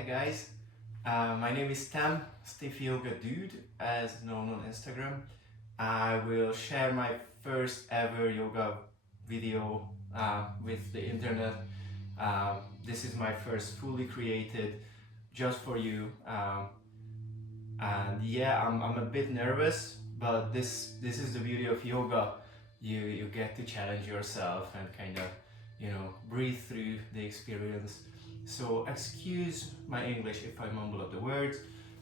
Hi guys, my name is Tam, Stiff Yoga Dude, as known on Instagram. I will share my first ever yoga video with the internet. This is my first fully created just for you. And yeah, I'm a bit nervous, but this is the beauty of yoga. You get to challenge yourself and kind of, breathe through the experience. So excuse my English if I mumble up the words.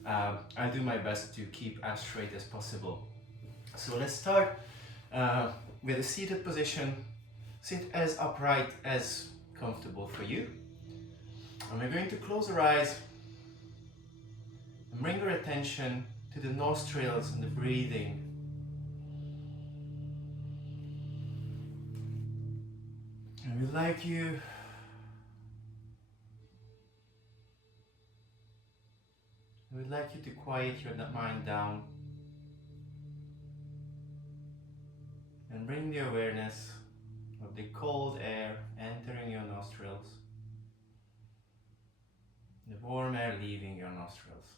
I'll do my best to keep as straight as possible. So let's start with a seated position. Sit as upright as comfortable for you. And we're going to close our eyes and bring your attention to the nostrils and the breathing. And we'd like you to quiet your mind down and bring the awareness of the cold air entering your nostrils, the warm air leaving your nostrils.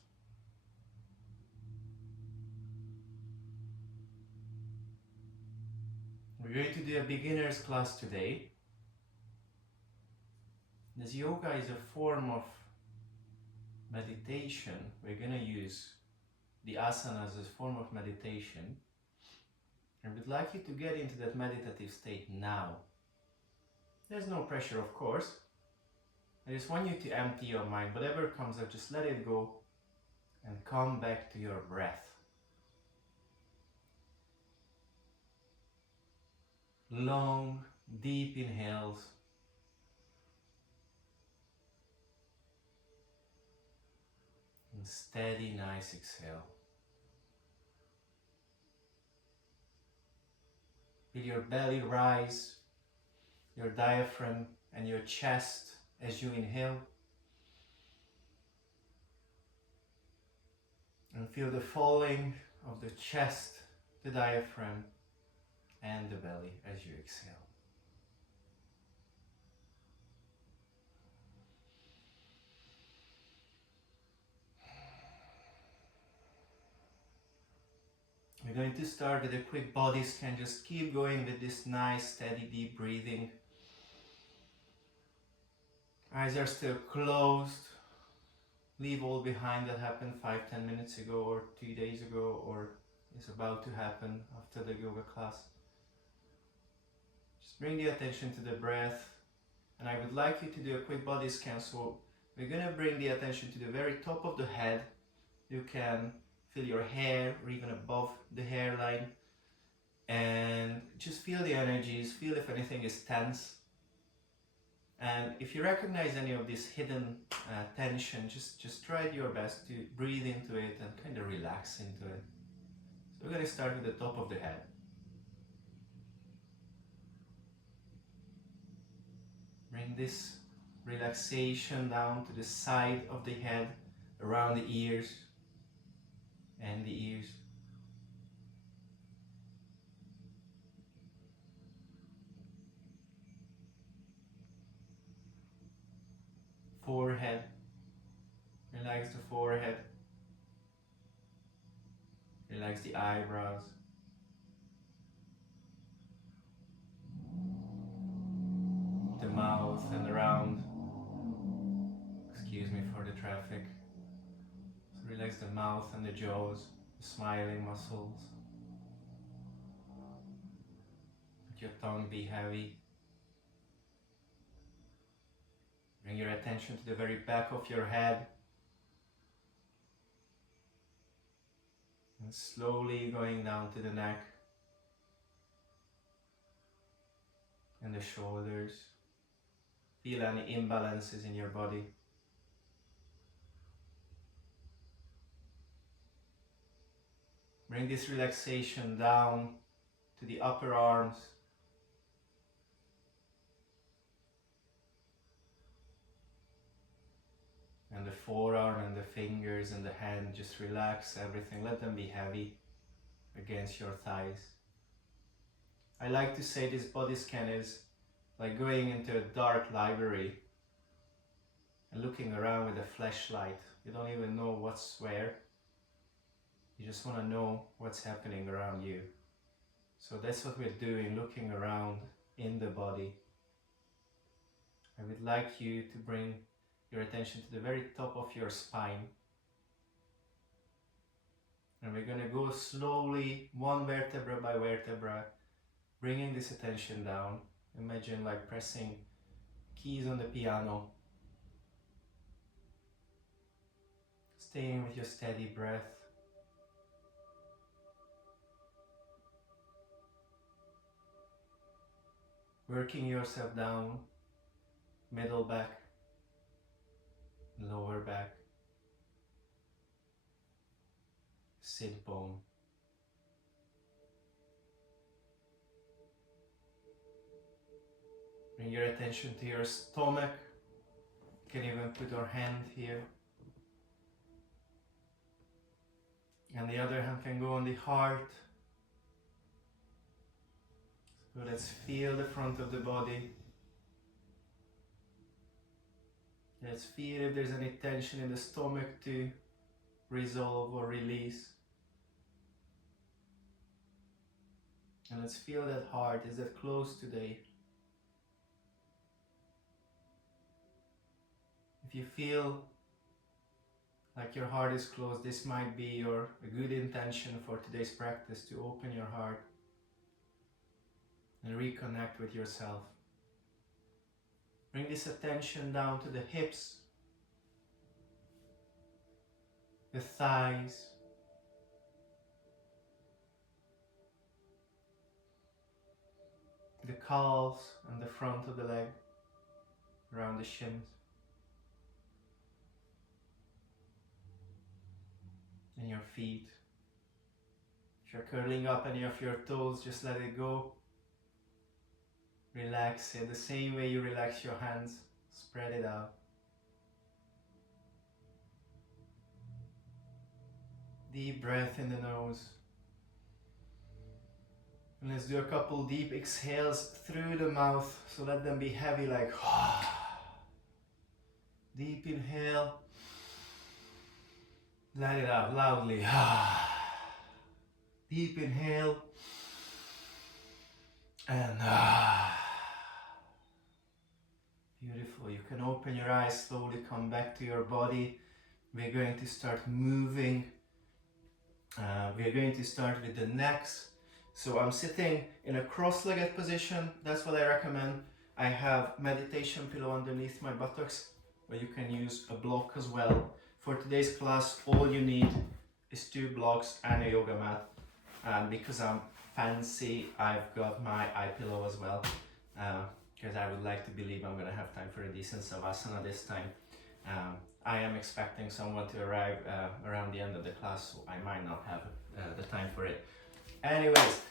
We're going to do a beginner's class today. As yoga is a form of meditation, we're going to use the asanas as a form of meditation. And we'd like you to get into that meditative state now. There's no pressure, of course. I just want you to empty your mind. Whatever comes up, just let it go and come back to your breath. Long, deep inhales. And steady, nice exhale. Feel your belly rise, your diaphragm and your chest as you inhale. And feel the falling of the chest, the diaphragm and the belly as you exhale. We're going to start with a quick body scan. Just keep going with this nice, steady, deep breathing. Eyes are still closed. Leave all behind that happened 5-10 minutes ago or 2 days ago or is about to happen after the yoga class. Just bring the attention to the breath. And I would like you to do a quick body scan. So we're going to bring the attention to the very top of the head. You can feel your hair or even above the hairline. And just feel the energies, feel if anything is tense. And if you recognize any of this hidden tension, just try your best to breathe into it and kind of relax into it. So we're going to start with the top of the head. Bring this relaxation down to the side of the head, around the ears and the ears. Forehead. Relax the forehead. Relax the eyebrows. The mouth and around. Excuse me for the traffic. So relax the mouth and the jaws, the smiling muscles. Let your tongue be heavy. Bring your attention to the very back of your head. And slowly going down to the neck and the shoulders. Feel any imbalances in your body. Bring this relaxation down to the upper arms. And the forearm and the fingers and the hand, just relax everything. Let them be heavy against your thighs. I like to say this body scan is like going into a dark library and looking around with a flashlight. You don't even know what's where. You just want to know what's happening around you. So that's what we're doing, looking around in the body. I would like you to bring your attention to the very top of your spine. And we're going to go slowly, one vertebra by vertebra, bringing this attention down. Imagine like pressing keys on the piano. Staying with your steady breath. Working yourself down, middle back, lower back, sit bone. Bring your attention to your stomach. You can even put your hand here. And the other hand can go on the heart. So let's feel the front of the body. Let's feel if there's any tension in the stomach to resolve or release. And let's feel that heart. Is that close today? If you feel like your heart is closed, this might be a good intention for today's practice, to open your heart and reconnect with yourself. Bring this attention down to the hips, the thighs, the calves and the front of the leg, around the shins. And your feet. If you're curling up any of your toes, just let it go. Relax it the same way you relax your hands. Spread it out. Deep breath in the nose. And let's do a couple deep exhales through the mouth. So let them be heavy, like deep inhale. Let it out loudly. Deep inhale. And beautiful. You can open your eyes slowly, come back to your body. We're going to start moving. We're going to start with the necks. So I'm sitting in a cross-legged position. That's what I recommend. I have meditation pillow underneath my buttocks, but you can use a block as well. For today's class, all you need is 2 blocks and a yoga mat. And because I'm fancy, I've got my eye pillow as well. Because I would like to believe I'm gonna have time for a decent savasana this time. I am expecting someone to arrive around the end of the class, so I might not have the time for it. Anyways,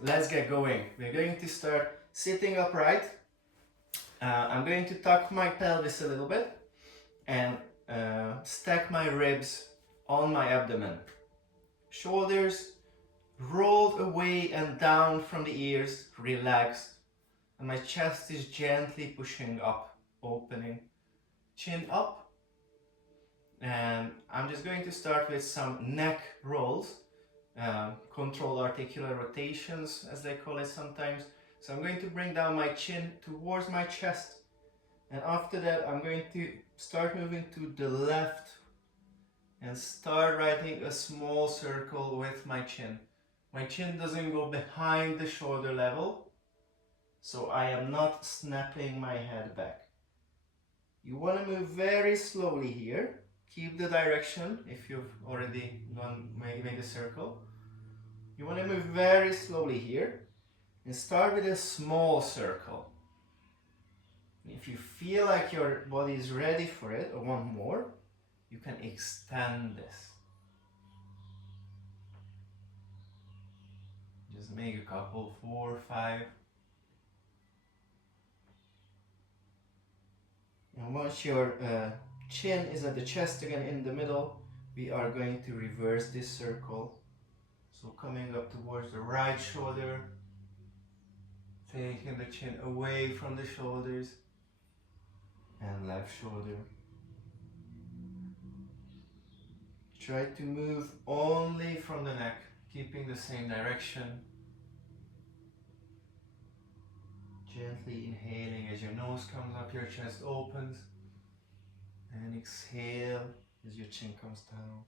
let's get going. We're going to start sitting upright. I'm going to tuck my pelvis a little bit and stack my ribs on my abdomen. Shoulders rolled away and down from the ears, relaxed. And my chest is gently pushing up, opening. Chin up. And I'm just going to start with some neck rolls. Controlled articular rotations, as they call it sometimes. So I'm going to bring down my chin towards my chest. And after that, I'm going to start moving to the left and start writing a small circle with my chin. My chin doesn't go behind the shoulder level, so I am not snapping my head back. You want to move very slowly here. Keep the direction if you've already made a circle. You want to move very slowly here and start with a small circle. If you feel like your body is ready for it or want more, you can extend this. Just make a couple, 4, 5. And once your chin is at the chest again in the middle, we are going to reverse this circle. So coming up towards the right shoulder, taking the chin away from the shoulders, and left shoulder. try to move only from the neck, keeping the same direction. Gently inhaling as your nose comes up, your chest opens. And exhale as your chin comes down.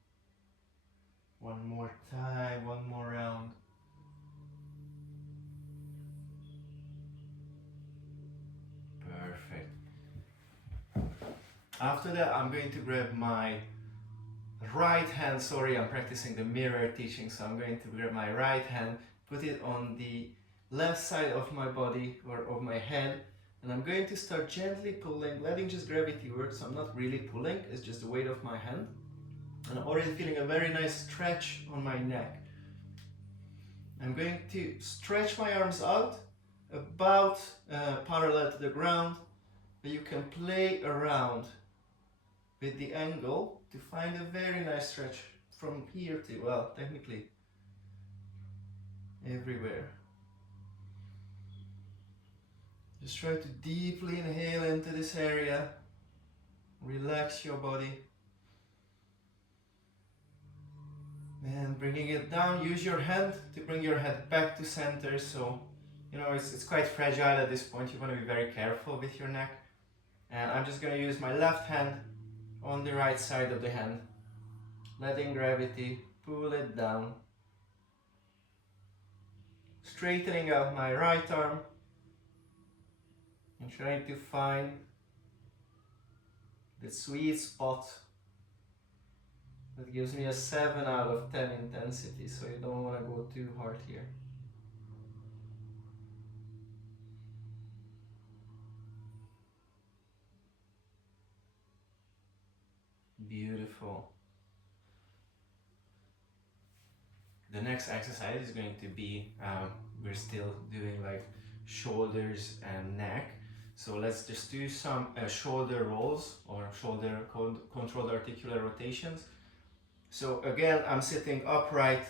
One more time, one more round. Perfect. After that, I'm going to grab my right hand. Sorry, I'm practicing the mirror teaching, so I'm going to grab my right hand, put it on the left side of my body or of my head, and I'm going to start gently pulling, letting just gravity work. So I'm not really pulling, it's just the weight of my hand. And I'm already feeling a very nice stretch on my neck. I'm going to stretch my arms out about parallel to the ground, but you can play around with the angle to find a very nice stretch from here to, well, technically everywhere. Just try to deeply inhale into this area, relax your body, and bringing it down, use your hand to bring your head back to center. So, you know, it's quite fragile at this point, you want to be very careful with your neck. And I'm just going to use my left hand on the right side of the hand, letting gravity pull it down, straightening out my right arm and trying to find the sweet spot that gives me a 7 out of 10 intensity, so you don't want to go too hard here. Beautiful. The next exercise is going to be, we're still doing like shoulders and neck. So let's just do some shoulder rolls or shoulder controlled articular rotations. So again, I'm sitting upright,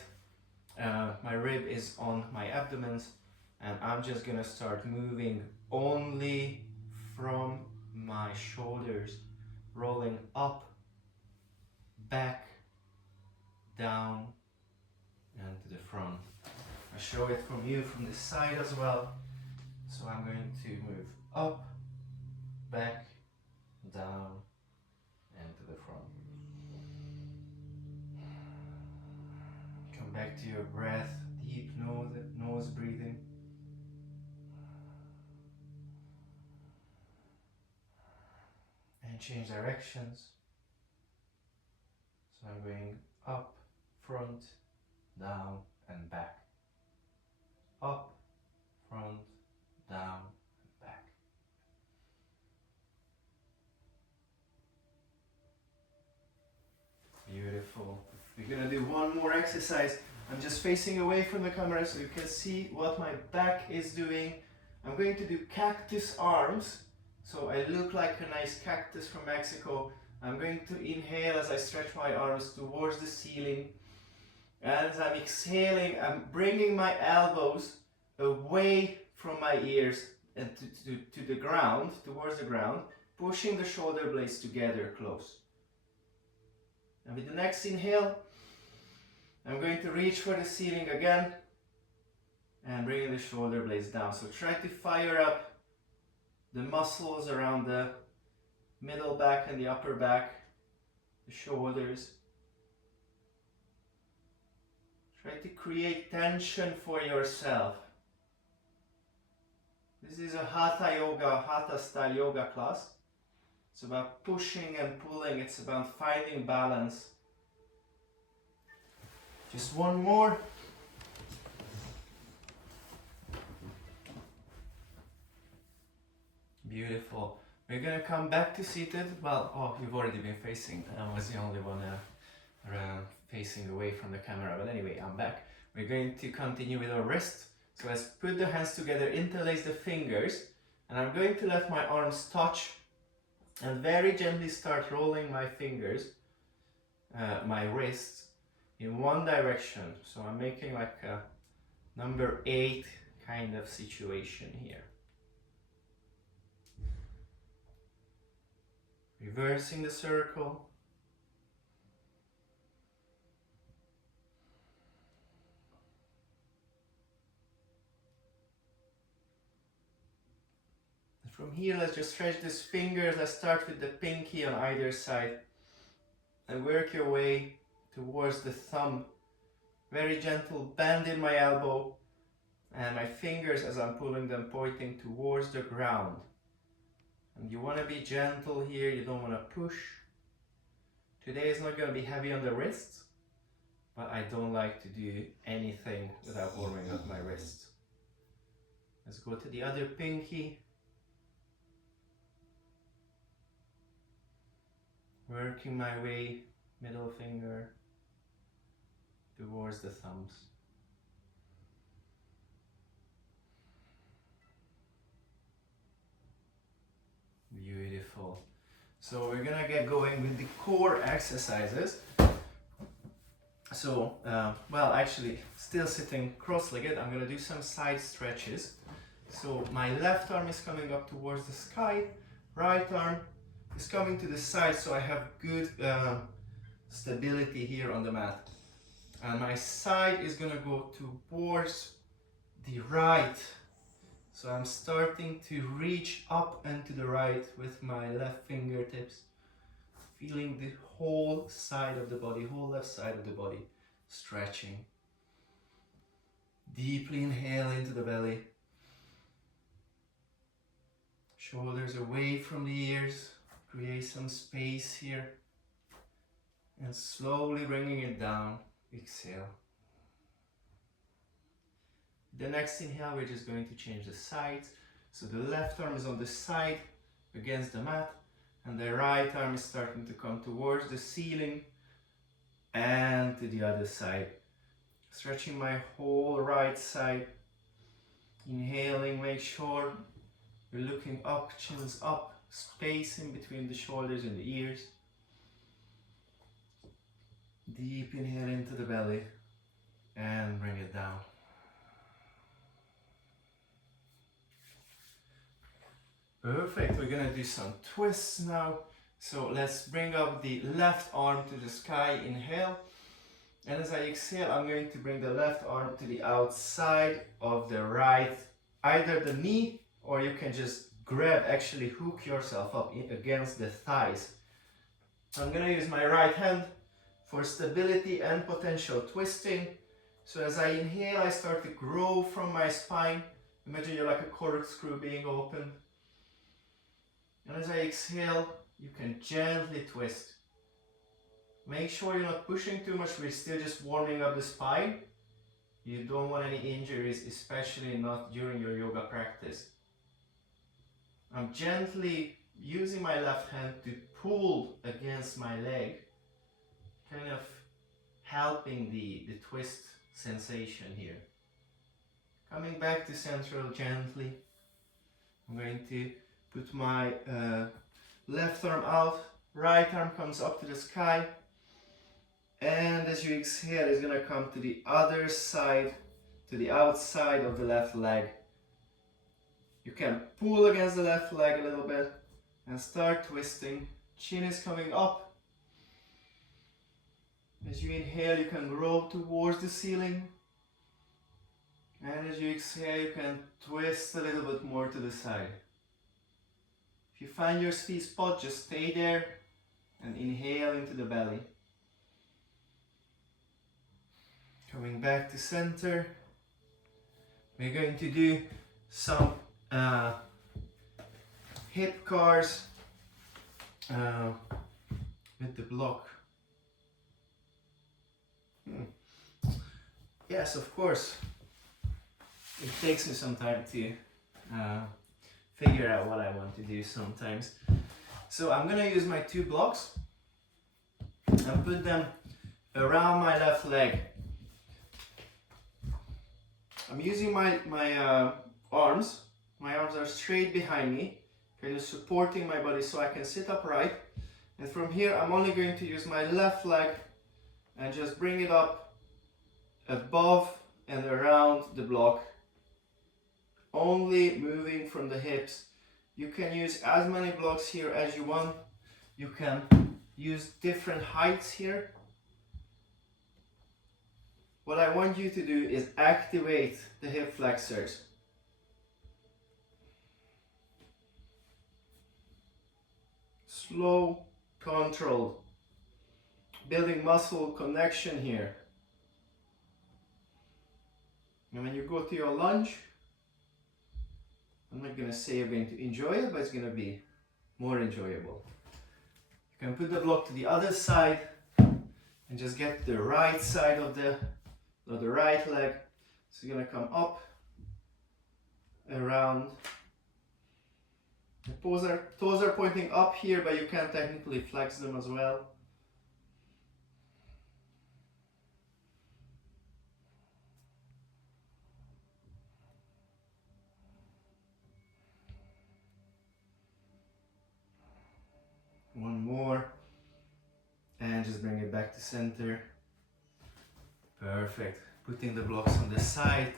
my rib is on my abdomen, and I'm just gonna start moving only from my shoulders, rolling up, back, down, and to the front. I show it from you from this side as well. So I'm going to move up, back, down, and to the front. Come back to your breath, deep nose breathing. And change directions. So I'm going up, front, down, and back. Up, front, down, and back. Beautiful. We're gonna do one more exercise. I'm just facing away from the camera so you can see what my back is doing. I'm going to do cactus arms. So I look like a nice cactus from Mexico. I'm going to inhale as I stretch my arms towards the ceiling. And as I'm exhaling, I'm bringing my elbows away from my ears and to the ground, towards the ground, pushing the shoulder blades together close. And with the next inhale, I'm going to reach for the ceiling again and bringing the shoulder blades down. So try to fire up the muscles around the middle back and the upper back, the shoulders. Try to create tension for yourself. This is a Hatha-style yoga class. It's about pushing and pulling, it's about finding balance. Just one more. Beautiful. We're gonna come back to seated. Well, oh, you've already been facing. I was the only one facing away from the camera. But anyway, I'm back. We're going to continue with our wrist. So let's put the hands together, interlace the fingers, and I'm going to let my arms touch and very gently start rolling my fingers, my wrists, in one direction. So I'm making like a number 8 kind of situation here. Reversing the circle. From here, let's just stretch these fingers. Let's start with the pinky on either side and work your way towards the thumb. Very gentle bend in my elbow and my fingers as I'm pulling them pointing towards the ground. And you want to be gentle here, you don't want to push. Today is not going to be heavy on the wrists, but I don't like to do anything without warming up my wrists. Let's go to the other pinky. Working my way, middle finger, towards the thumbs. Beautiful. So we're gonna get going with the core exercises. So, well, actually, still sitting cross-legged, I'm gonna do some side stretches. So my left arm is coming up towards the sky, right arm is coming to the side, so I have good stability here on the mat. And my side is gonna go towards the right. So I'm starting to reach up and to the right with my left fingertips, feeling the whole side of the body, whole left side of the body stretching. Deeply inhale into the belly. Shoulders away from the ears. Create some space here. And slowly bringing it down. Exhale. The next inhale, we're just going to change the sides. So the left arm is on the side against the mat, and the right arm is starting to come towards the ceiling and to the other side. Stretching my whole right side. Inhaling, make sure you're looking up, chins up, space in between the shoulders and the ears. Deep inhale into the belly and bring it down. Perfect, we're gonna do some twists now. So let's bring up the left arm to the sky, inhale. And as I exhale, I'm going to bring the left arm to the outside of the right, either the knee, or you can just grab, actually hook yourself up against the thighs. I'm gonna use my right hand for stability and potential twisting. So as I inhale, I start to grow from my spine. Imagine you're like a corkscrew being opened. And as I exhale, you can gently twist. Make sure you're not pushing too much, we're still just warming up the spine. You don't want any injuries, especially not during your yoga practice. I'm gently using my left hand to pull against my leg, kind of helping the twist sensation here. Coming back to central gently. I'm going to put my left arm out, right arm comes up to the sky, and as you exhale, it's going to come to the other side, to the outside of the left leg. You can pull against the left leg a little bit and start twisting. Chin is coming up. As you inhale, you can grow towards the ceiling. And as you exhale, you can twist a little bit more to the side. If you find your sweet spot, just stay there and inhale into the belly. Coming back to center. We're going to do some hip cars with the block. Yes, of course. It takes me some time to figure out what I want to do sometimes. So I'm gonna use my two blocks and put them around my left leg. I'm using my arms. My arms are straight behind me, kind of supporting my body so I can sit upright. And from here, I'm only going to use my left leg and just bring it up above and around the block. Only moving from the hips. You can use as many blocks here as you want. You can use different heights here. What I want you to do is activate the hip flexors. Slow, controlled. Building muscle connection here. And when you go to your lunge, I'm not going to say you're going to enjoy it, but it's going to be more enjoyable. You can put the block to the other side and just get the right side of the right leg. So you're going to come up, around. The toes are pointing up here, but you can technically flex them as well. One more, and just bring it back to center. Perfect. Putting the blocks on the side.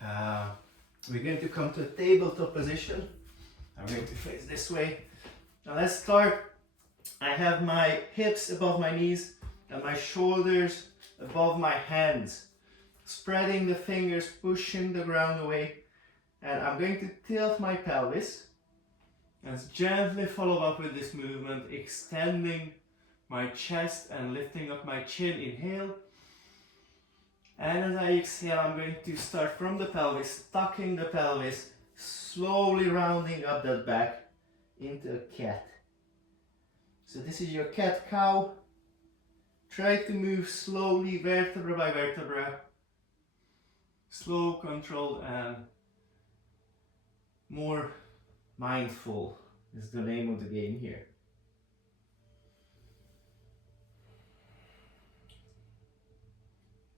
We're going to come to a tabletop position. I'm going to face this way. Now let's start. I have my hips above my knees and my shoulders above my hands. Spreading the fingers, pushing the ground away. And I'm going to tilt my pelvis. Let's gently follow up with this movement, extending my chest and lifting up my chin. Inhale. And as I exhale, I'm going to start from the pelvis, tucking the pelvis, slowly rounding up that back into a cat. So this is your cat-cow. Try to move slowly, vertebra by vertebra. Slow, controlled, and more mindful is the name of the game here.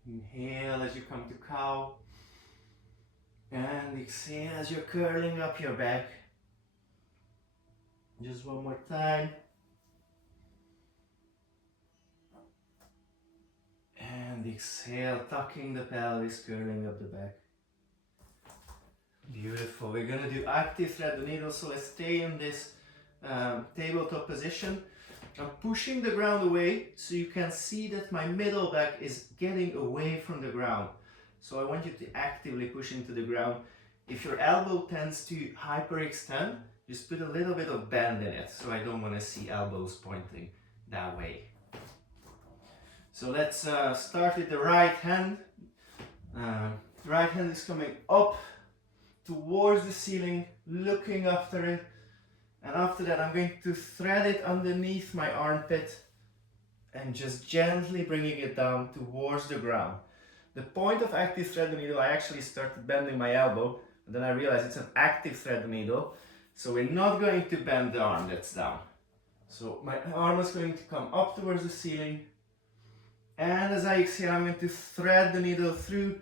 Inhale as you come to cow, and exhale as you're curling up your back. Just one more time. And exhale, tucking the pelvis, curling up the back. Beautiful. We're going to do active thread the needle, so let's stay in this tabletop position. I'm pushing the ground away so you can see that my middle back is getting away from the ground. So I want you to actively push into the ground. If your elbow tends to hyperextend, just put a little bit of bend in it. So I don't want to see elbows pointing that way. So let's start with the right hand. The right hand is coming up towards the ceiling, looking after it. And after that, I'm going to thread it underneath my armpit and just gently bringing it down towards the ground. The point of active thread the needle, I actually started bending my elbow, but then I realized it's an active thread the needle. So we're not going to bend the arm that's down. So my arm is going to come up towards the ceiling. And as I exhale, I'm going to thread the needle through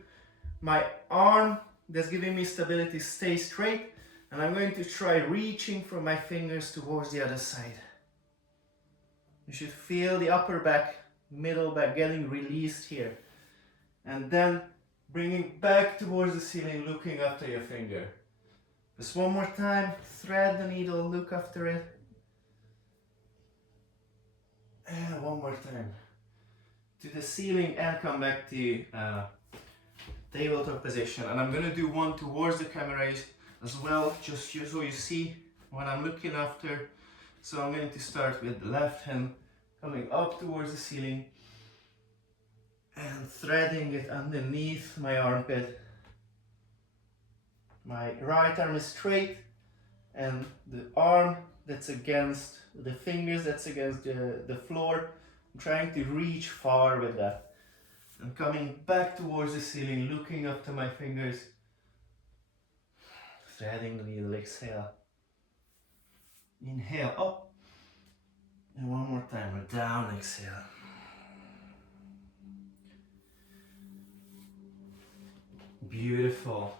my arm that's giving me stability, stay straight. And I'm going to try reaching from my fingers towards the other side. You should feel the upper back, middle back getting released here. And then bringing back towards the ceiling, looking after your finger. Just one more time, thread the needle, look after it. And one more time. To the ceiling and come back to tabletop position. And I'm going to do one towards the camera as well, just so you see what I'm looking after. So I'm going to start with the left hand coming up towards the ceiling and threading it underneath my armpit. My right arm is straight and the arm that's against, the fingers that's against the floor, I'm trying to reach far with that. I'm coming back towards the ceiling, looking up to my fingers. Threading the needle, exhale. Inhale, up. And one more time, we're down, exhale. Beautiful.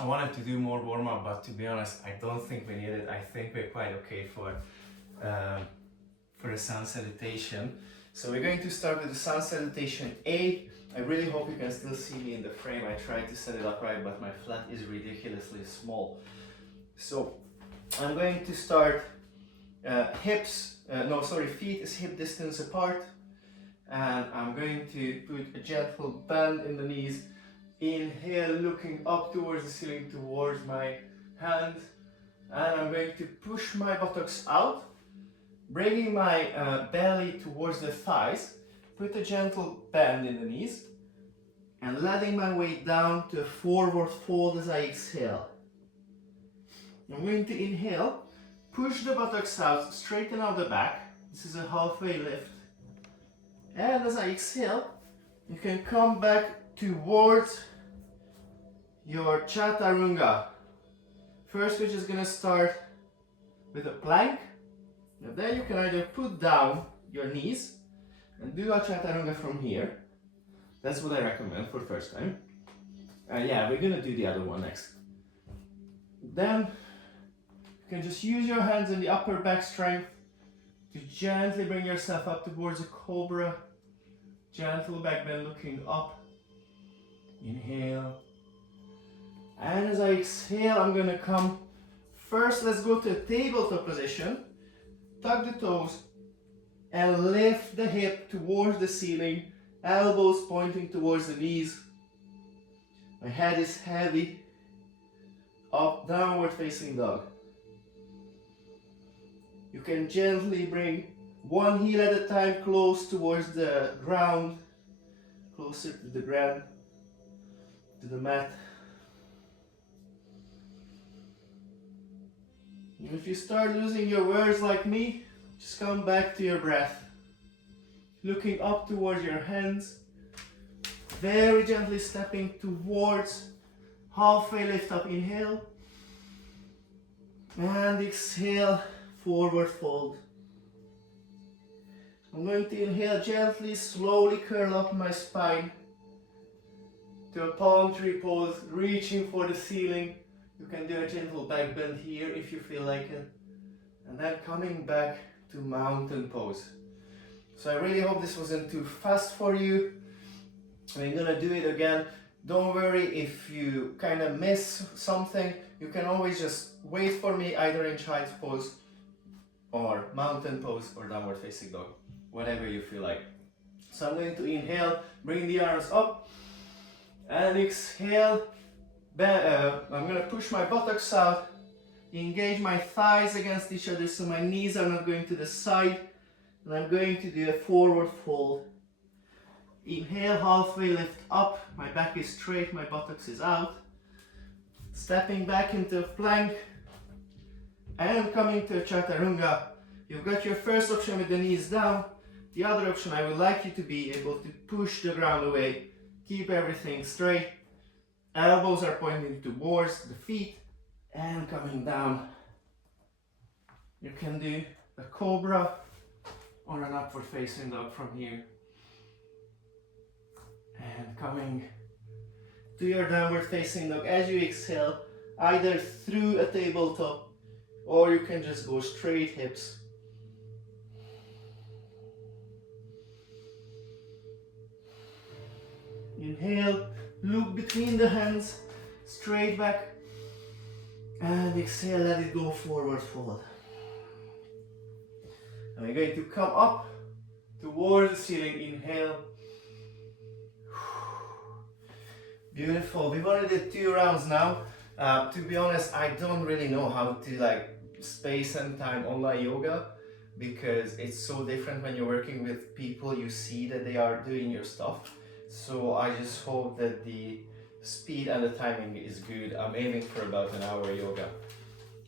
I wanted to do more warm-up, but to be honest, I don't think we need it. I think we're quite okay for the sun salutation. So we're going to start with the sun salutation A. I really hope you can still see me in the frame. I tried to set it up right, but my flat is ridiculously small. So I'm going to start feet is hip distance apart. And I'm going to put a gentle bend in the knees, Inhale, looking up towards the ceiling, towards my hand. And I'm going to push my buttocks out, bringing my belly towards the thighs. Put a gentle bend in the knees. And letting my weight down to a forward fold as I exhale. I'm going to inhale, push the buttocks out, straighten out the back. This is a halfway lift. And as I exhale, you can come back towards your Chaturanga. First, we're just gonna start with a plank. And then you can either put down your knees and do a Chaturanga from here. That's what I recommend for the first time. Yeah, we're gonna do the other one next. Then you can just use your hands and the upper back strength to gently bring yourself up towards a cobra. Gentle back bend looking up. Inhale. And as I exhale, I'm gonna come. First, let's go to a tabletop position. Tuck the toes and lift the hip towards the ceiling. Elbows pointing towards the knees. My head is heavy. Up, downward facing dog. You can gently bring one heel at a time close towards the ground. Closer to the ground, to the mat. And if you start losing your words like me, just come back to your breath. Looking up towards your hands, very gently stepping towards halfway lift up, inhale, and exhale, forward fold. I'm going to inhale gently, slowly curl up my spine to a palm tree pose, reaching for the ceiling. You can do a gentle back bend here if you feel like it, and then coming back to mountain pose. So I really hope this wasn't too fast for you. I'm gonna do it again. Don't worry if you kind of miss something. You can always just wait for me either in child's pose or mountain pose or downward facing dog, whatever you feel like. So I'm going to inhale, bring the arms up, and exhale. I'm gonna push my buttocks out, engage my thighs against each other so my knees are not going to the side. And I'm going to do a forward fold. Inhale, halfway lift up. My back is straight, my buttocks is out. Stepping back into a plank. And coming to a Chaturanga. You've got your first option with the knees down. The other option, I would like you to be able to push the ground away. Keep everything straight. Elbows are pointing towards the feet. And coming down. You can do a cobra or an upward facing dog from here. And coming to your downward facing dog as you exhale, either through a tabletop or you can just go straight hips. Inhale, look between the hands, straight back, and exhale, let it go forward fold. And we're going to come up towards the ceiling. Inhale. Beautiful. We've already did 2 rounds now. To be honest, I don't really know how to space and time online yoga because it's so different when you're working with people. You see that they are doing your stuff. So I just hope that the speed and the timing is good. I'm aiming for about an hour yoga.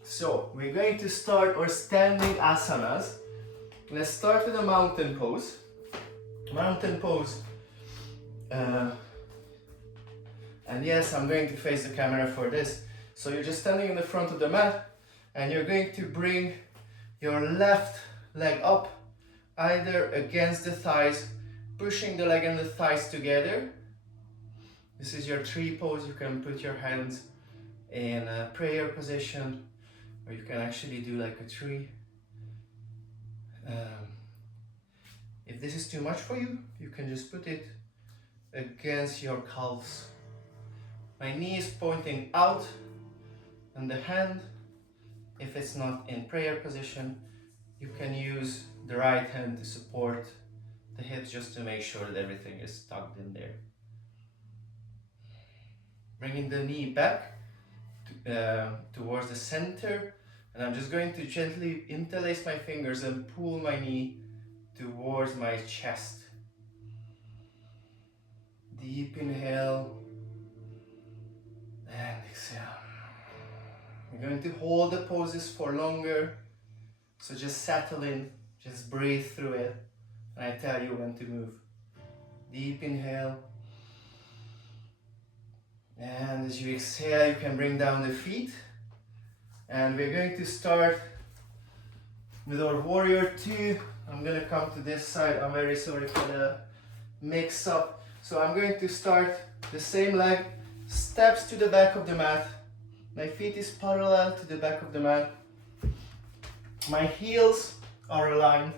So we're going to start our standing asanas. Let's start with a mountain pose. Mountain pose. And yes, I'm going to face the camera for this. So you're just standing in the front of the mat and you're going to bring your left leg up, either against the thighs, pushing the leg and the thighs together. This is your tree pose. You can put your hands in a prayer position, or you can actually do like a tree. If this is too much for you, you can just put it against your calves. My knee is pointing out and the hand, if it's not in prayer position, you can use the right hand to support the hips just to make sure that everything is tucked in there. Bringing the knee back towards the center, and I'm just going to gently interlace my fingers and pull my knee towards my chest. Deep inhale and exhale. We're going to hold the poses for longer, so just settle in, just breathe through it, and I tell you when to move. Deep inhale, and as you exhale, you can bring down the feet, and we're going to start with our warrior 2. I'm going to come to this side. I'm very sorry for the mix up. So I'm going to start the same leg, steps to the back of the mat. My feet is parallel to the back of the mat. My heels are aligned.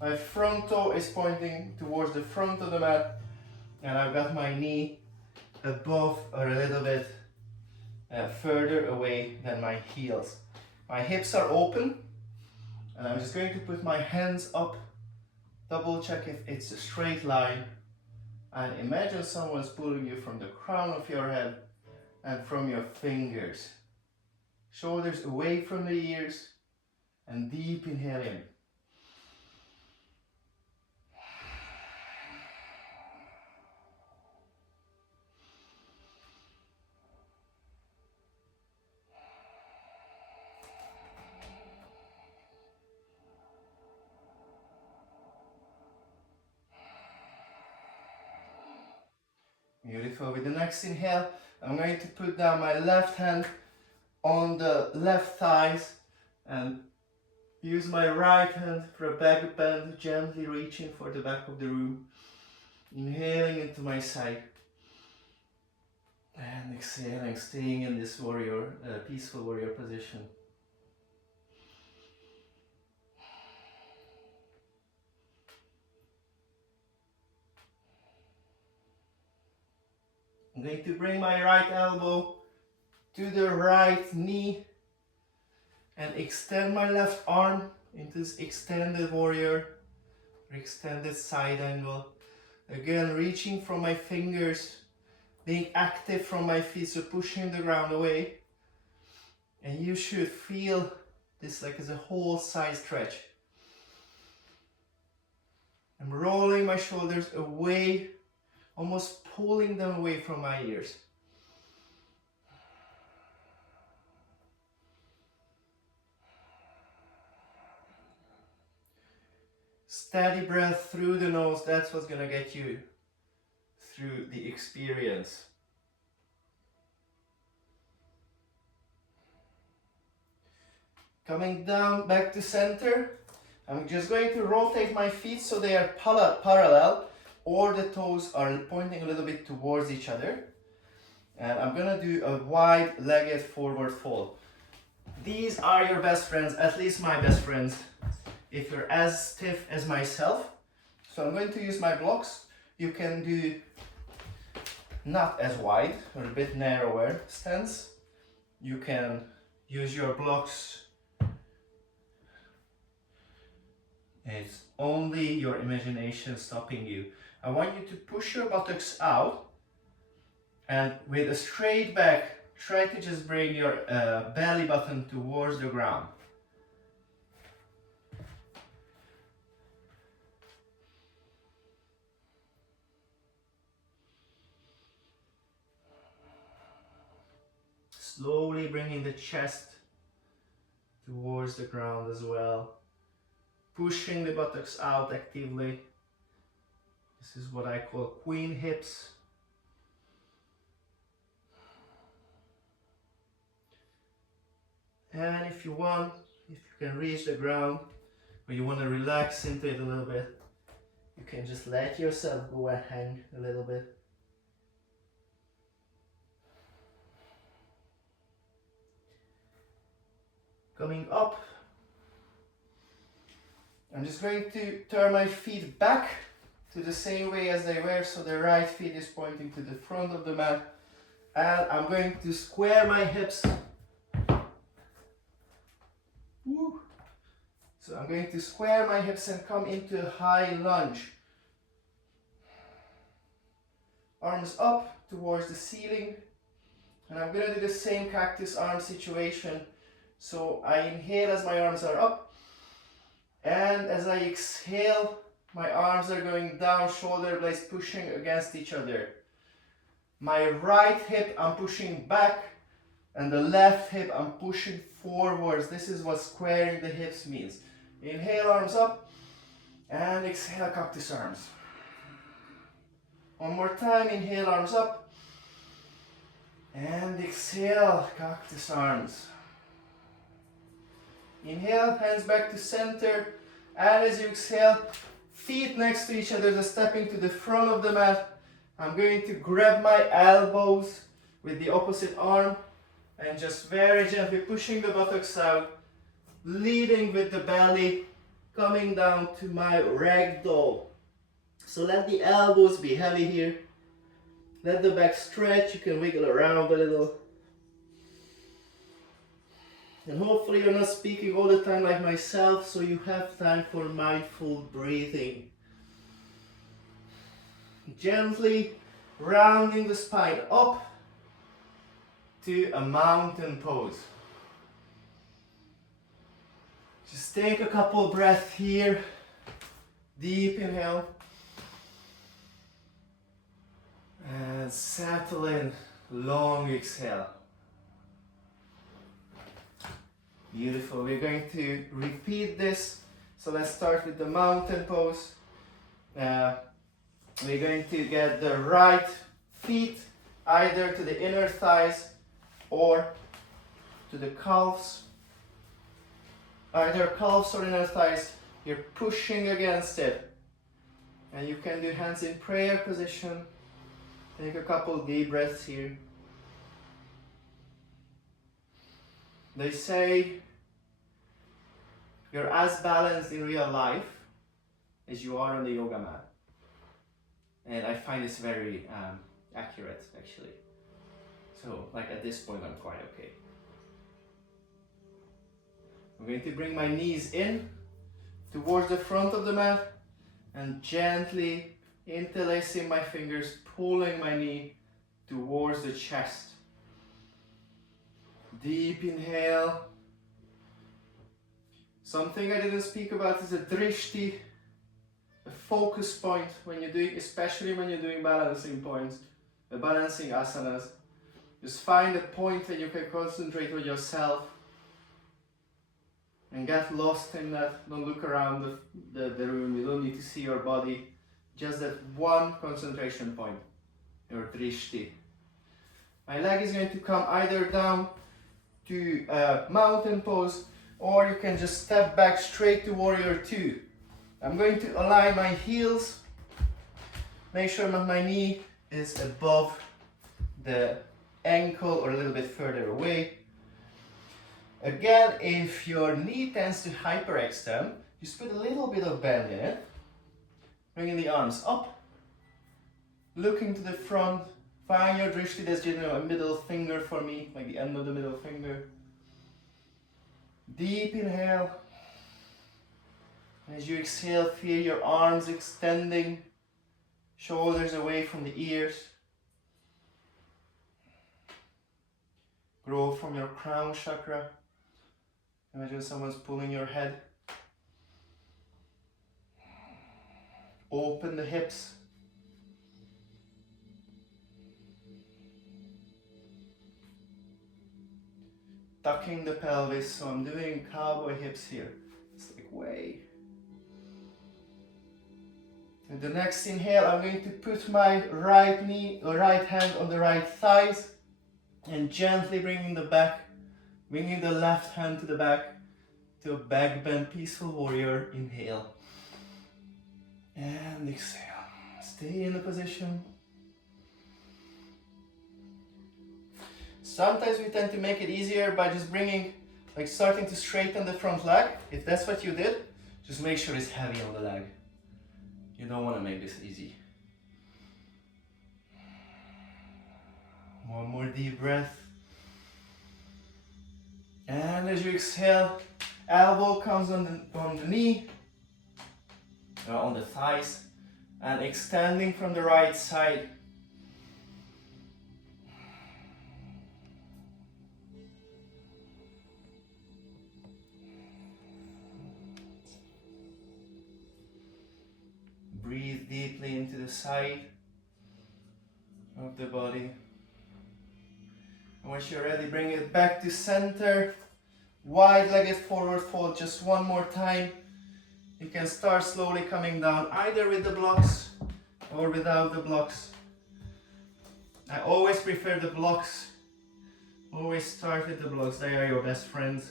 My front toe is pointing towards the front of the mat, and I've got my knee above or a little bit further away than my heels. My hips are open, and I'm just going to put my hands up, double check if it's a straight line, and imagine someone's pulling you from the crown of your head and from your fingers. Shoulders away from the ears, and deep inhale in. Beautiful. With the next inhale, I'm going to put down my left hand on the left thighs and use my right hand for a back bend, gently reaching for the back of the room. Inhaling into my side. And exhaling, staying in this warrior, peaceful warrior position. I'm going to bring my right elbow to the right knee and extend my left arm into this extended warrior, or extended side angle. Again, reaching from my fingers, being active from my feet, so pushing the ground away. And you should feel this like as a whole side stretch. I'm rolling my shoulders away, almost pulling them away from my ears. Steady breath through the nose, that's what's gonna get you through the experience. Coming down back to center, I'm just going to rotate my feet so they are parallel, or the toes are pointing a little bit towards each other. And I'm gonna do a wide-legged forward fold. These are your best friends, at least my best friends, if you're as stiff as myself. So I'm going to use my blocks. You can do not as wide or a bit narrower stance. You can use your blocks. It's only your imagination stopping you. I want you to push your buttocks out, and with a straight back, try to just bring your belly button towards the ground. Slowly bringing the chest towards the ground as well. Pushing the buttocks out actively. This is what I call queen hips. And if you want, if you can reach the ground, or you want to relax into it a little bit, you can just let yourself go and hang a little bit. Coming up, I'm just going to turn my feet back to the same way as they were, so the right feet is pointing to the front of the mat, and I'm going to square my hips. Woo. So I'm going to square my hips and come into a high lunge. arms up towards the ceiling. And I'm gonna do the same cactus arm situation. So I inhale as my arms are up. And as I exhale, my arms are going down, shoulder blades pushing against each other. My right hip I'm pushing back, and the left hip I'm pushing forwards. This is what squaring the hips means. Inhale, arms up, and exhale, cactus arms. One more time, inhale, arms up, and exhale, cactus arms. Inhale, hands back to center, and as you exhale, feet next to each other, just stepping to the front of the mat. I'm going to grab my elbows with the opposite arm and just very gently pushing the buttocks out, leading with the belly, coming down to my ragdoll. So let the elbows be heavy here. Let the back stretch, you can wiggle around a little. And hopefully you're not speaking all the time like myself, so you have time for mindful breathing. Gently rounding the spine up to a mountain pose. Just take a couple breaths here. Deep inhale. And settle in. Long exhale. Beautiful. We're going to repeat this. So let's start with the mountain pose. We're going to get the right feet either to the inner thighs or to the calves. Either calves or inner thighs. You're pushing against it. And you can do hands in prayer position. Take a couple deep breaths here. They say you're as balanced in real life as you are on the yoga mat. And I find this very accurate, actually. So, like at this point, I'm quite okay. I'm going to bring my knees in towards the front of the mat and gently interlacing my fingers, pulling my knee towards the chest. Deep inhale. Something I didn't speak about is a drishti, a focus point when you're doing, especially when you're doing balancing points, balancing asanas. Just find a point that you can concentrate on yourself and get lost in that. Don't look around the room. You don't need to see your body. Just that one concentration point, your drishti. My leg is going to come either down to mountain pose, or you can just step back straight to warrior two. I'm going to align my heels. Make sure that my knee is above the ankle or a little bit further away. Again, if your knee tends to hyperextend, just put a little bit of bend in it. Bringing the arms up, looking to the front. Find your drishti, that's a middle finger for me, like the end of the middle finger. Deep inhale. As you exhale, feel your arms extending, shoulders away from the ears. Grow from your crown chakra. Imagine someone's pulling your head. Open the hips. Tucking the pelvis, so I'm doing cowboy hips here. It's like way. With the next inhale, I'm going to put my right knee or right hand on the right thighs and gently bringing the left hand to the back to a back bend, peaceful warrior. Inhale and exhale. Stay in the position. Sometimes we tend to make it easier by just starting to straighten the front leg. If that's what you did, just make sure it's heavy on the leg. You don't want to make this easy. One more deep breath. And as you exhale, elbow comes on the knee, on the thighs, and extending from the right side. Breathe deeply into the side of the body. And once you're ready, bring it back to center. Wide-legged forward fold just one more time. You can start slowly coming down, either with the blocks or without the blocks. I always prefer the blocks. Always start with the blocks, they are your best friends.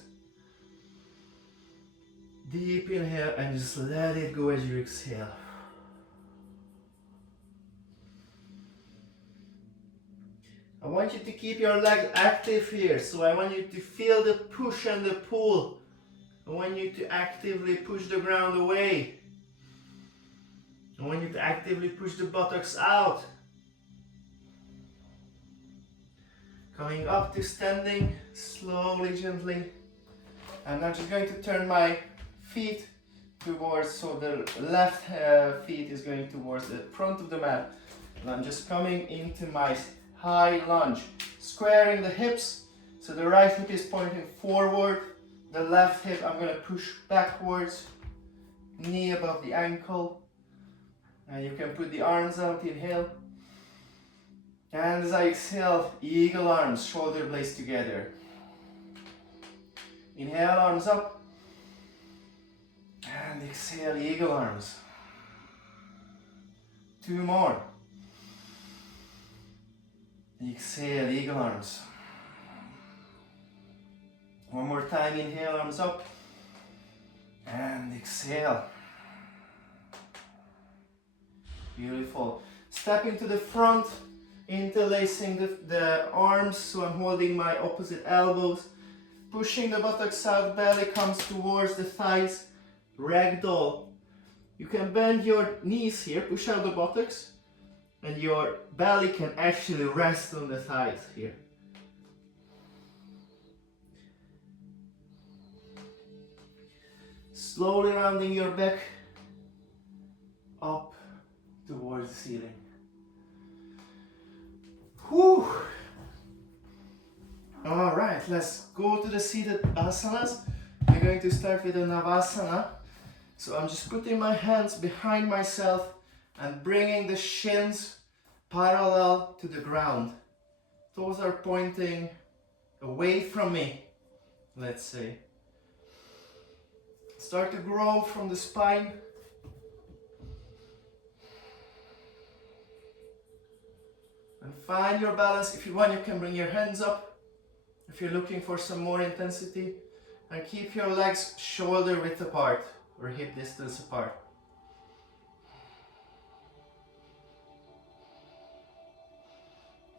Deep inhale and just let it go as you exhale. I want you to keep your legs active here, so I want you to feel the push and the pull. I want you to actively push the ground away. I want you to actively push the buttocks out. Coming up to standing, slowly, gently. And I'm just going to turn my feet towards, so the left feet is going towards the front of the mat. And I'm just coming into my high lunge, squaring the hips, so the right hip is pointing forward, the left hip I'm going to push backwards, knee above the ankle, and you can put the arms out, inhale, and as I exhale, eagle arms, shoulder blades together. Inhale, arms up, and exhale, eagle arms. 2 more. Exhale, eagle arms. 1 more time, inhale, arms up, and exhale. Beautiful. Step into the front, interlacing the arms, so I'm holding my opposite elbows, pushing the buttocks out, belly comes towards the thighs, ragdoll. You can bend your knees here, push out the buttocks, and your belly can actually rest on the thighs here. Slowly rounding your back up towards the ceiling. Whew. All right, let's go to the seated asanas. We're going to start with a Navasana. So I'm just putting my hands behind myself and bringing the shins parallel to the ground. Toes are pointing away from me, let's say. Start to grow from the spine. And find your balance. If you want, you can bring your hands up if you're looking for some more intensity. And keep your legs shoulder width apart or hip distance apart.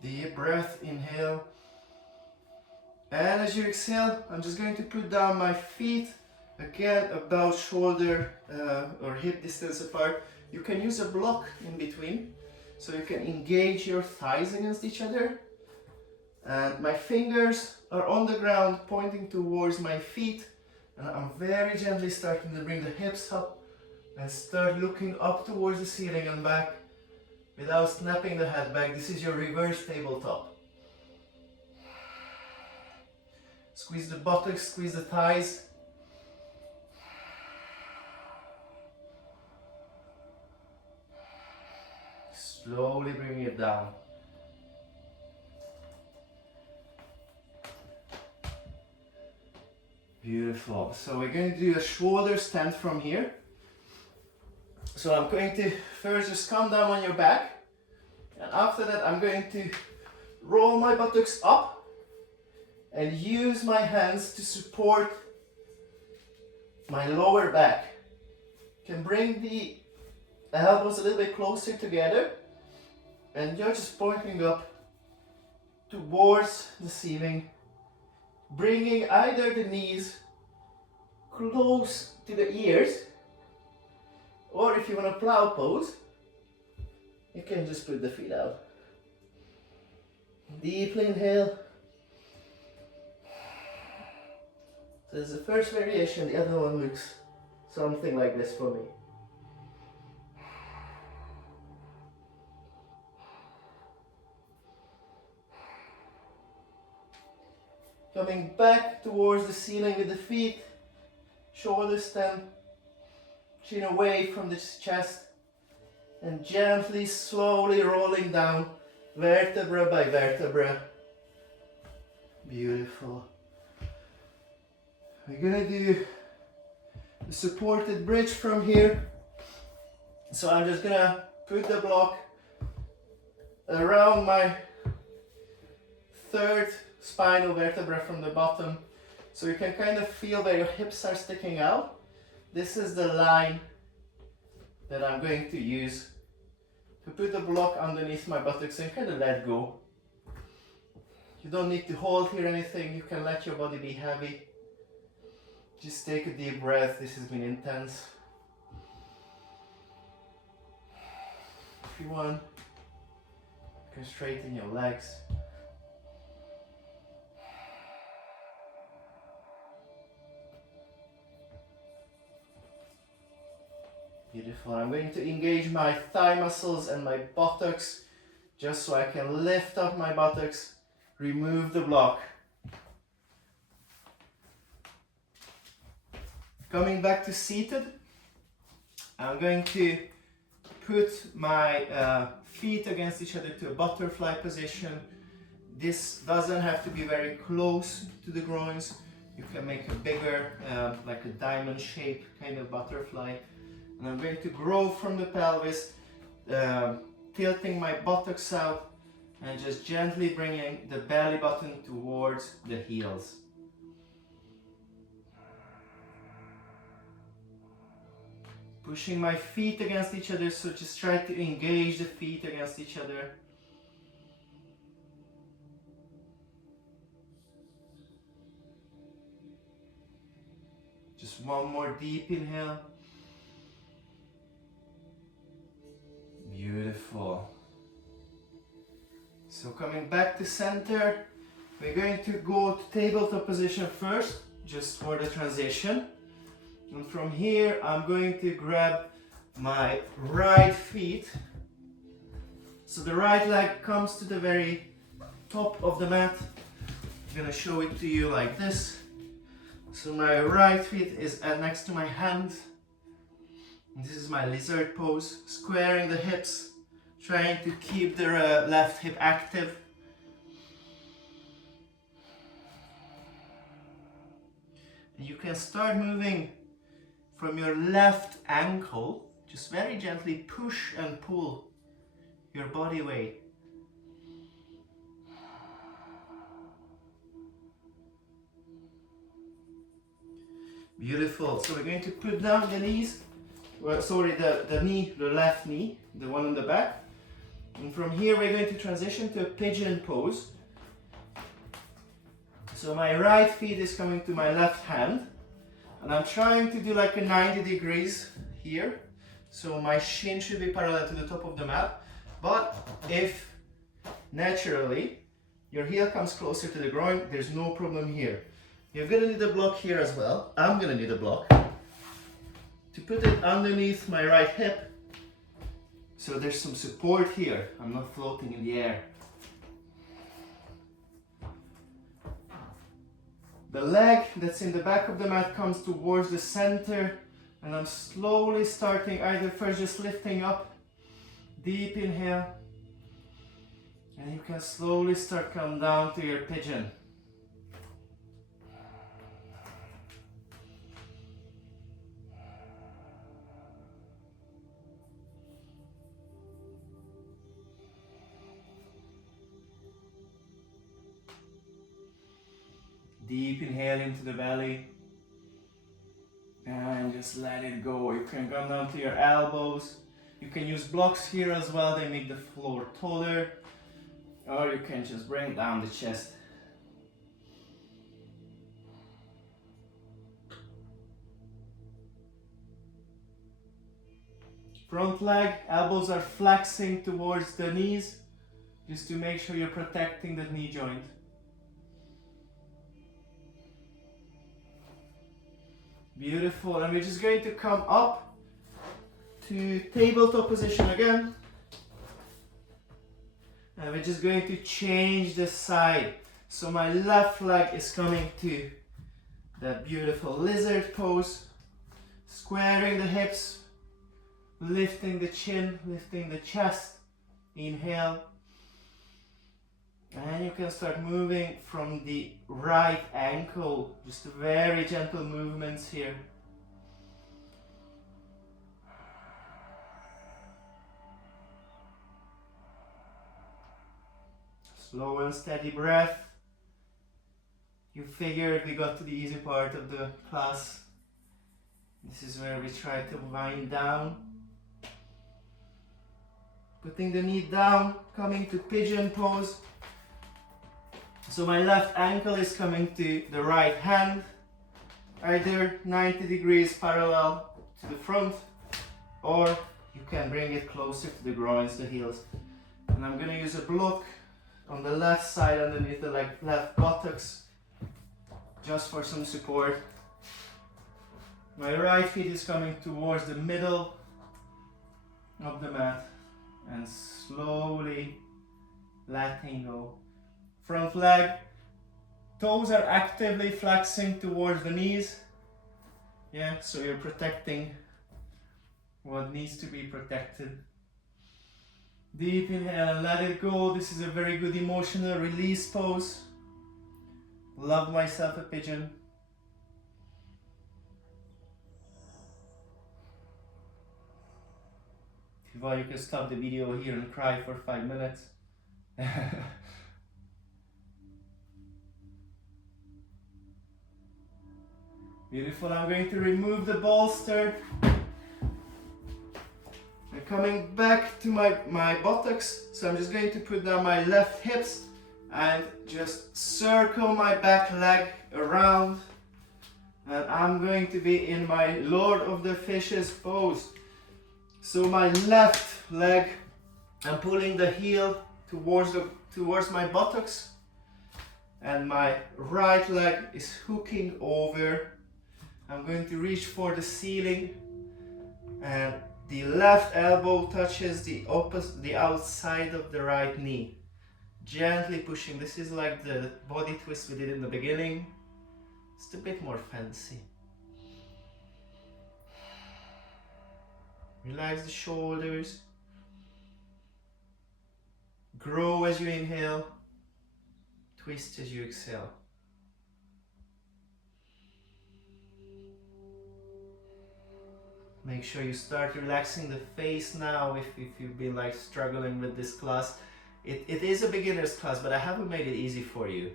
Deep breath, inhale. And as you exhale, I'm just going to put down my feet, again about shoulder or hip distance apart. You can use a block in between, so you can engage your thighs against each other. And my fingers are on the ground pointing towards my feet, and I'm very gently starting to bring the hips up and start looking up towards the ceiling and back without snapping the head back. This is your reverse tabletop. Squeeze the buttocks, squeeze the thighs. Slowly bring it down. Beautiful. So we're going to do a shoulder stand from here. So I'm going to first just come down on your back, and after that I'm going to roll my buttocks up and use my hands to support my lower back. You can bring the elbows a little bit closer together, and you're just pointing up towards the ceiling, bringing either the knees close to the ears, or if you want to plow pose, you can just put the feet out. Deeply inhale. So this is the first variation, the other one looks something like this for me. Coming back towards the ceiling with the feet, shoulders stand, chin away from the chest, and gently, slowly rolling down vertebra by vertebra. Beautiful. We're gonna do the supported bridge from here. So I'm just gonna put the block around my third spinal vertebra from the bottom, so you can kind of feel where your hips are sticking out. This is the line that I'm going to use to put the block underneath my buttocks and kind of let go. You don't need to hold here anything, you can let your body be heavy. Just take a deep breath, this has been intense. If you want, you can straighten your legs. Beautiful. I'm going to engage my thigh muscles and my buttocks just so I can lift up my buttocks, remove the block. Coming back to seated, I'm going to put my feet against each other to a butterfly position. This doesn't have to be very close to the groins. You can make a bigger, like a diamond shape kind of butterfly. And I'm going to grow from the pelvis, tilting my buttocks out and just gently bringing the belly button towards the heels. Pushing my feet against each other, so just try to engage the feet against each other. Just one more deep inhale. Beautiful. So coming back to center, we're going to go to tabletop position first, just for the transition. And from here, I'm going to grab my right feet. So the right leg comes to the very top of the mat. I'm gonna show it to you like this. So my right feet is next to my hand. This is my lizard pose, squaring the hips, trying to keep the left hip active. And you can start moving from your left ankle, just very gently push and pull your body weight. Beautiful. So we're going to put down the knees. Well, sorry, the knee, the left knee, the one on the back. And from here we're going to transition to a pigeon pose. So my right feet is coming to my left hand. And I'm trying to do like a 90 degrees here. So my shin should be parallel to the top of the mat. But if naturally your heel comes closer to the groin, there's no problem here. You're gonna need a block here as well. I'm gonna need a block to put it underneath my right hip. So there's some support here. I'm not floating in the air. The leg that's in the back of the mat comes towards the center, and I'm slowly starting either first just lifting up, deep inhale, and you can slowly start come down to your pigeon. Deep inhale into the belly and just let it go. You can come down to your elbows. You can use blocks here as well, they make the floor taller, or you can just bring down the chest. Front leg, elbows are flexing towards the knees, just to make sure you're protecting the knee joint. Beautiful, and we're just going to come up to tabletop position again. And we're just going to change the side. So my left leg is coming to that beautiful lizard pose, squaring the hips, lifting the chin, lifting the chest. Inhale. And you can start moving from the right ankle. Just very gentle movements here. Slow and steady breath. You figured we got to the easy part of the class. This is where we try to wind down. Putting the knee down, coming to pigeon pose. So my left ankle is coming to the right hand, either 90 degrees parallel to the front, or you can bring it closer to the groins, the heels. And I'm going to use a block on the left side underneath the left buttocks, just for some support. My right feet is coming towards the middle of the mat and slowly letting go. Front leg, toes are actively flexing towards the knees. Yeah, so you're protecting what needs to be protected. Deep inhale and let it go. This is a very good emotional release pose. Love myself a pigeon. If you want, you can stop the video here and cry for 5 minutes. Beautiful. I'm going to remove the bolster. I'm coming back to my buttocks. So I'm just going to put down my left hips and just circle my back leg around. And I'm going to be in my Lord of the Fishes pose. So my left leg, I'm pulling the heel towards my buttocks. And my right leg is hooking over. I'm going to reach for the ceiling, and the left elbow touches the outside of the right knee. Gently pushing. This is like the body twist we did in the beginning. It's a bit more fancy. Relax the shoulders. Grow as you inhale. Twist as you exhale. Make sure you start relaxing the face now if you've been like struggling with this class. It is a beginner's class, but I haven't made it easy for you.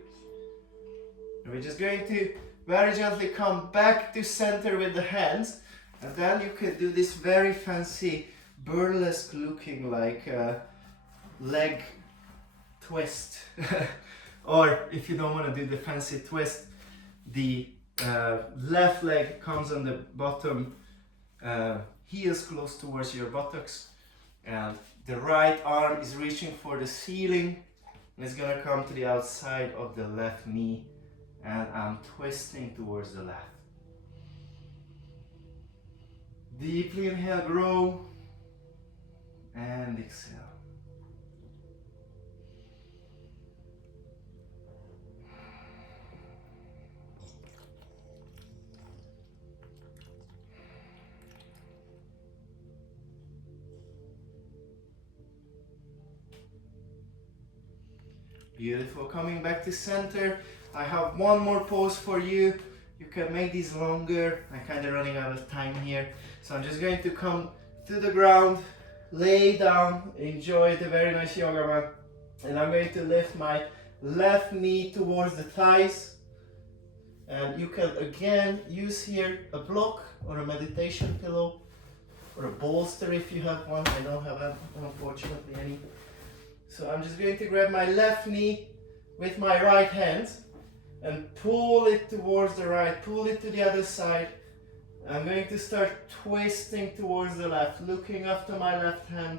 We're just going to very gently come back to center with the hands, and then you can do this very fancy burlesque looking like leg twist. Or if you don't want to do the fancy twist, the left leg comes on the bottom, heels close towards your buttocks, and the right arm is reaching for the ceiling and it's gonna come to the outside of the left knee, and I'm twisting towards the left. Deeply inhale, grow, and exhale. Beautiful. Coming back to center. I have one more pose for you. You can make these longer. I'm kind of running out of time here. So I'm just going to come to the ground, lay down, enjoy the very nice yoga mat. And I'm going to lift my left knee towards the thighs. And you can again use here a block or a meditation pillow or a bolster if you have one. I don't have, unfortunately, any. So I'm just going to grab my left knee with my right hand and pull it towards the right, pull it to the other side. I'm going to start twisting towards the left, looking after my left hand.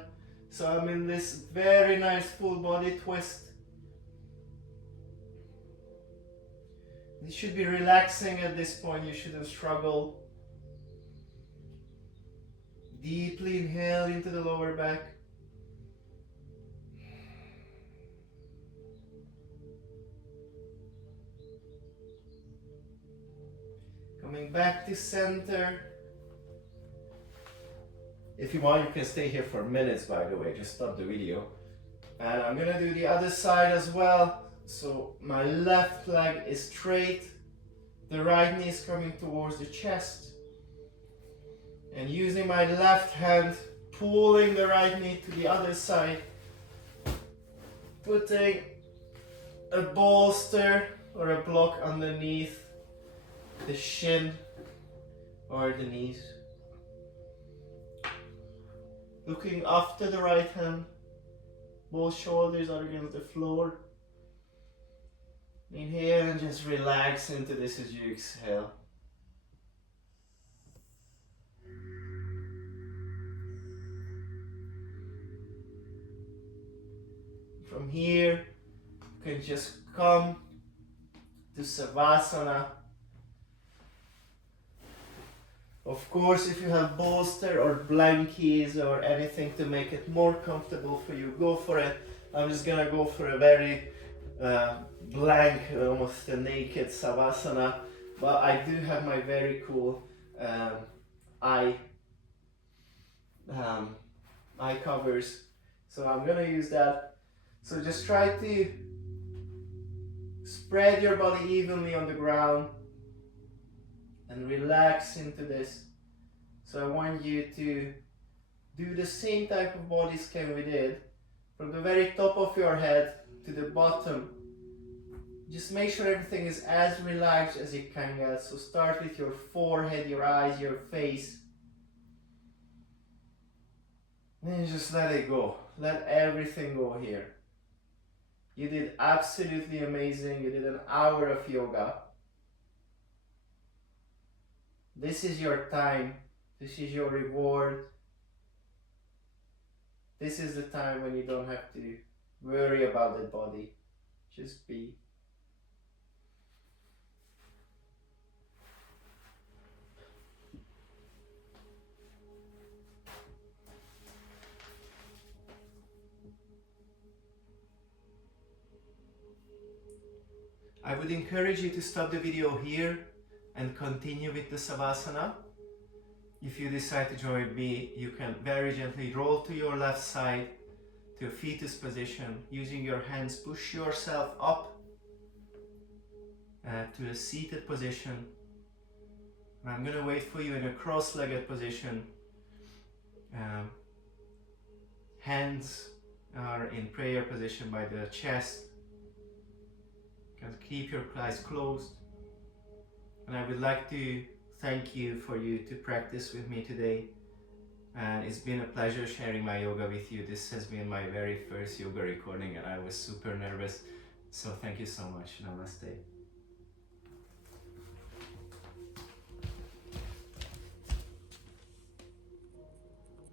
So I'm in this very nice full body twist. You should be relaxing at this point, you shouldn't struggle. Deeply inhale into the lower back. Coming back to center. If you want, you can stay here for minutes, by the way, just stop the video. And I'm gonna do the other side as well. So my left leg is straight, the right knee is coming towards the chest, and using my left hand, pulling the right knee to the other side, putting a bolster or a block underneath the shin or the knees. Looking after the right hand, both shoulders are against the floor. Inhale and just relax into this as you exhale. From here, you can just come to Savasana. Of course, if you have bolster or blankies or anything to make it more comfortable for you, go for it. I'm just gonna go for a very blank, almost a naked Savasana, but I do have my very cool eye covers, so I'm gonna use that. So just try to spread your body evenly on the ground and relax into this. So I want you to do the same type of body scan we did, from the very top of your head to the bottom. Just make sure everything is as relaxed as you can get. So start with your forehead, your eyes, your face. And just let it go. Let everything go here. You did absolutely amazing. You did an hour of yoga. This is your time. This is your reward. This is the time when you don't have to worry about the body. Just be. I would encourage you to stop the video here and continue with the Savasana. If you decide to join me, you can very gently roll to your left side to a fetus position. Using your hands, push yourself up to a seated position. And I'm going to wait for you in a cross-legged position. Hands are in prayer position by the chest. You can keep your eyes closed. And I would like to thank you for you to practice with me today. And it's been a pleasure sharing my yoga with you. This has been my very first yoga recording and I was super nervous. So thank you so much. Namaste.